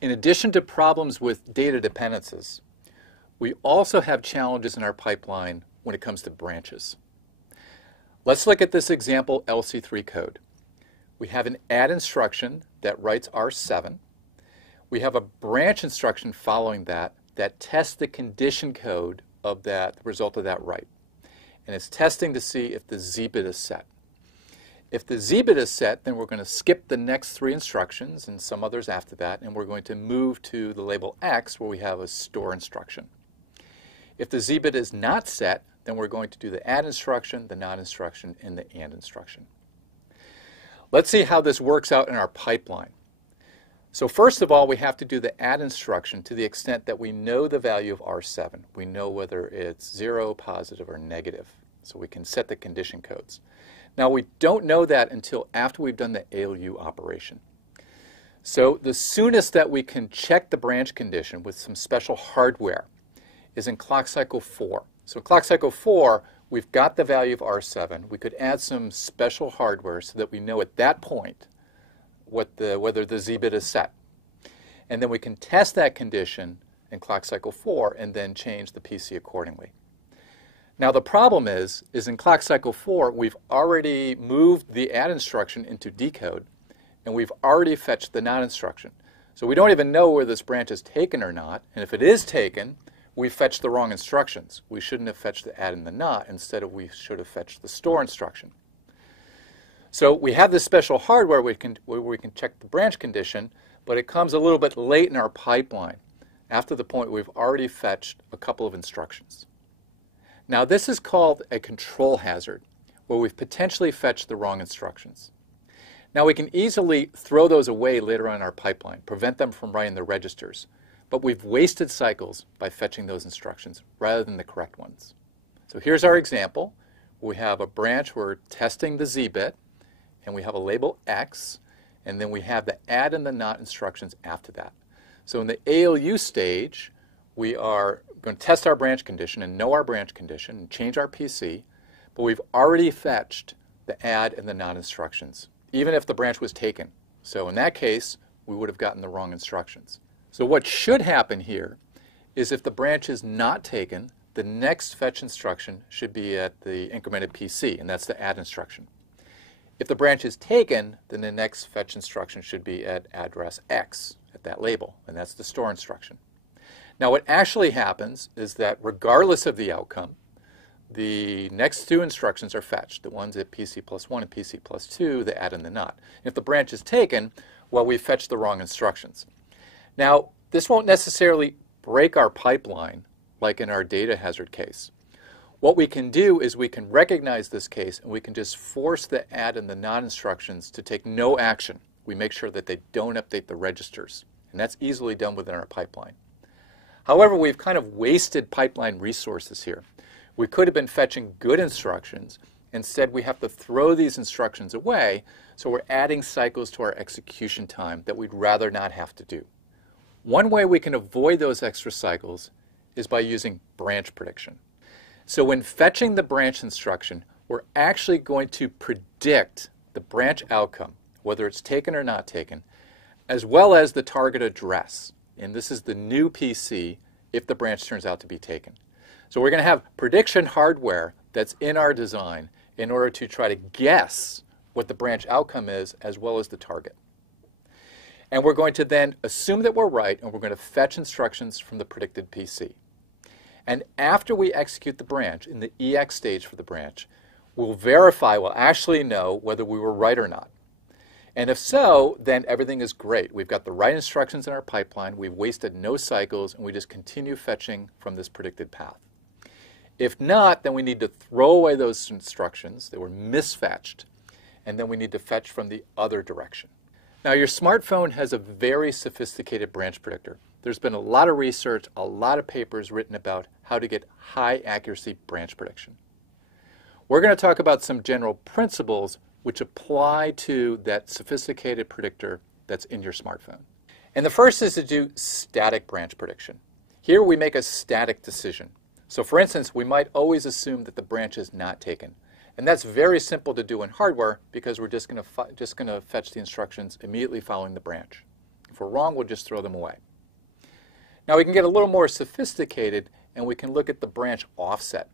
In addition to problems with data dependencies, we also have challenges in our pipeline when it comes to branches. Let's look at this example LC3 code. We have an add instruction that writes R7. We have a branch instruction following that tests the condition code of the result of that write. And it's testing to see if the Z-bit is set. If the Z-bit is set, then we're going to skip the next 3 instructions and some others after that, and we're going to move to the label X where we have a store instruction. If the Z-bit is not set, then we're going to do the add instruction, the not instruction, and the and instruction. Let's see how this works out in our pipeline. So first of all, we have to do the add instruction to the extent that we know the value of R7. We know whether it's 0, positive, or negative. So we can set the condition codes. Now we don't know that until after we've done the ALU operation. So the soonest that we can check the branch condition with some special hardware is in clock cycle 4. So in clock cycle 4, we've got the value of R7. We could add some special hardware so that we know at that point whether the Z-bit is set. And then we can test that condition in clock cycle 4 and then change the PC accordingly. Now the problem is in clock cycle 4, we've already moved the add instruction into decode, and we've already fetched the not instruction. So we don't even know whether this branch is taken or not, and if it is taken, we fetched the wrong instructions. We shouldn't have fetched the add and the not. Instead we should have fetched the store instruction. So we have this special hardware where we can check the branch condition, but it comes a little bit late in our pipeline, after the point we've already fetched a couple of instructions. Now this is called a control hazard, where we've potentially fetched the wrong instructions. Now we can easily throw those away later on in our pipeline, prevent them from writing the registers, but we've wasted cycles by fetching those instructions rather than the correct ones. So here's our example. We have a branch, we're testing the Z-bit, and we have a label X, and then we have the add and the not instructions after that. So in the ALU stage, we are going to test our branch condition and know our branch condition and change our PC, but we've already fetched the add and the not instructions, even if the branch was taken. So in that case, we would have gotten the wrong instructions. So what should happen here is if the branch is not taken, the next fetch instruction should be at the incremented PC, and that's the add instruction. If the branch is taken, then the next fetch instruction should be at address X, at that label, and that's the store instruction. Now what actually happens is that regardless of the outcome, the next 2 instructions are fetched, the ones at PC plus 1 and PC plus 2, the add and the not. If the branch is taken, well, we fetched the wrong instructions. Now, this won't necessarily break our pipeline like in our data hazard case. What we can do is we can recognize this case and we can just force the add and the not instructions to take no action. We make sure that they don't update the registers, and that's easily done within our pipeline. However, we've kind of wasted pipeline resources here. We could have been fetching good instructions. Instead, we have to throw these instructions away, so we're adding cycles to our execution time that we'd rather not have to do. One way we can avoid those extra cycles is by using branch prediction. So when fetching the branch instruction, we're actually going to predict the branch outcome, whether it's taken or not taken, as well as the target address. And this is the new PC if the branch turns out to be taken. So we're going to have prediction hardware that's in our design in order to try to guess what the branch outcome is as well as the target. And we're going to then assume that we're right, and we're going to fetch instructions from the predicted PC. And after we execute the branch, in the EX stage for the branch, we'll actually know whether we were right or not. And if so, then everything is great. We've got the right instructions in our pipeline, we've wasted no cycles, and we just continue fetching from this predicted path. If not, then we need to throw away those instructions that were misfetched, and then we need to fetch from the other direction. Now, your smartphone has a very sophisticated branch predictor. There's been a lot of research, a lot of papers written about how to get high accuracy branch prediction. We're going to talk about some general principles which apply to that sophisticated predictor that's in your smartphone. And the first is to do static branch prediction. Here we make a static decision. So for instance, we might always assume that the branch is not taken. And that's very simple to do in hardware because we're just going to fetch the instructions immediately following the branch. If if we're wrong, we'll just throw them away. Now we can get a little more sophisticated and we can look at the branch offset.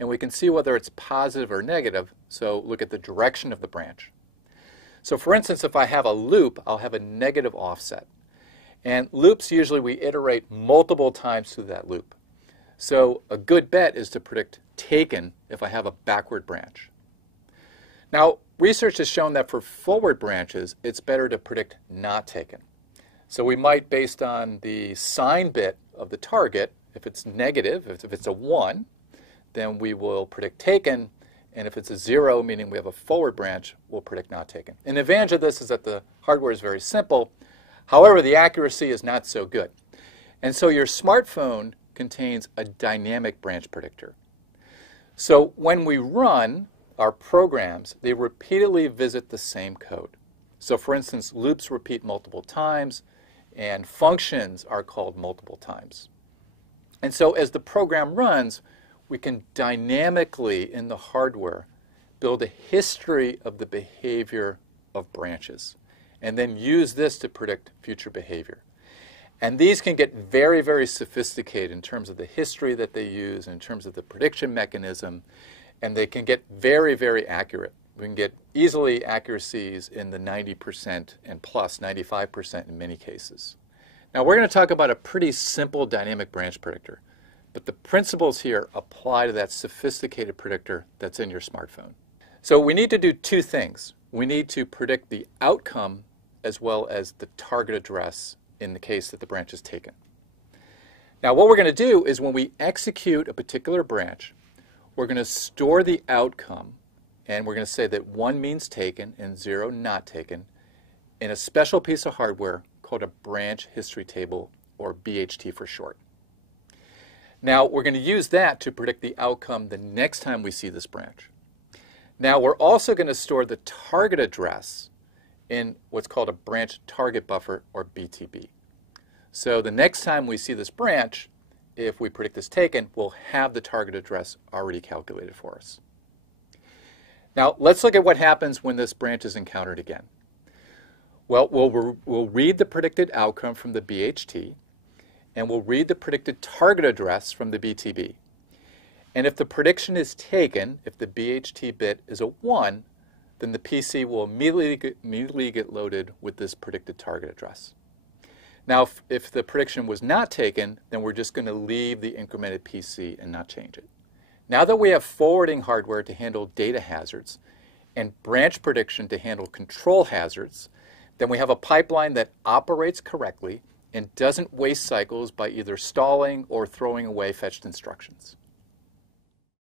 And we can see whether it's positive or negative, so look at the direction of the branch. So for instance, if I have a loop, I'll have a negative offset. And loops, usually we iterate multiple times through that loop. So a good bet is to predict taken if I have a backward branch. Now, research has shown that for forward branches, it's better to predict not taken. So we might, based on the sign bit of the target, if it's negative, if it's a 1, then we will predict taken, and if it's a 0, meaning we have a forward branch, we'll predict not taken. An advantage of this is that the hardware is very simple. However, the accuracy is not so good. And so your smartphone contains a dynamic branch predictor. So when we run our programs, they repeatedly visit the same code. So for instance, loops repeat multiple times, and functions are called multiple times. And so as the program runs, we can dynamically, in the hardware, build a history of the behavior of branches, and then use this to predict future behavior. And these can get very, very sophisticated in terms of the history that they use, in terms of the prediction mechanism, and they can get very, very accurate. We can get easily accuracies in the 90% and plus, 95% in many cases. Now we're going to talk about a pretty simple dynamic branch predictor. But the principles here apply to that sophisticated predictor that's in your smartphone. So we need to do two things. We need to predict the outcome as well as the target address in the case that the branch is taken. Now what we're going to do is when we execute a particular branch, we're going to store the outcome, and we're going to say that 1 means taken and 0 not taken, in a special piece of hardware called a branch history table, or BHT for short. Now, we're going to use that to predict the outcome the next time we see this branch. Now, we're also going to store the target address in what's called a branch target buffer, or BTB. So the next time we see this branch, if we predict this taken, we'll have the target address already calculated for us. Now, let's look at what happens when this branch is encountered again. Well, we'll read the predicted outcome from the BHT, and we'll read the predicted target address from the BTB. And if the prediction is taken, if the BHT bit is a 1, then the PC will immediately get loaded with this predicted target address. Now, if the prediction was not taken, then we're just going to leave the incremented PC and not change it. Now that we have forwarding hardware to handle data hazards and branch prediction to handle control hazards, then we have a pipeline that operates correctly and doesn't waste cycles by either stalling or throwing away fetched instructions.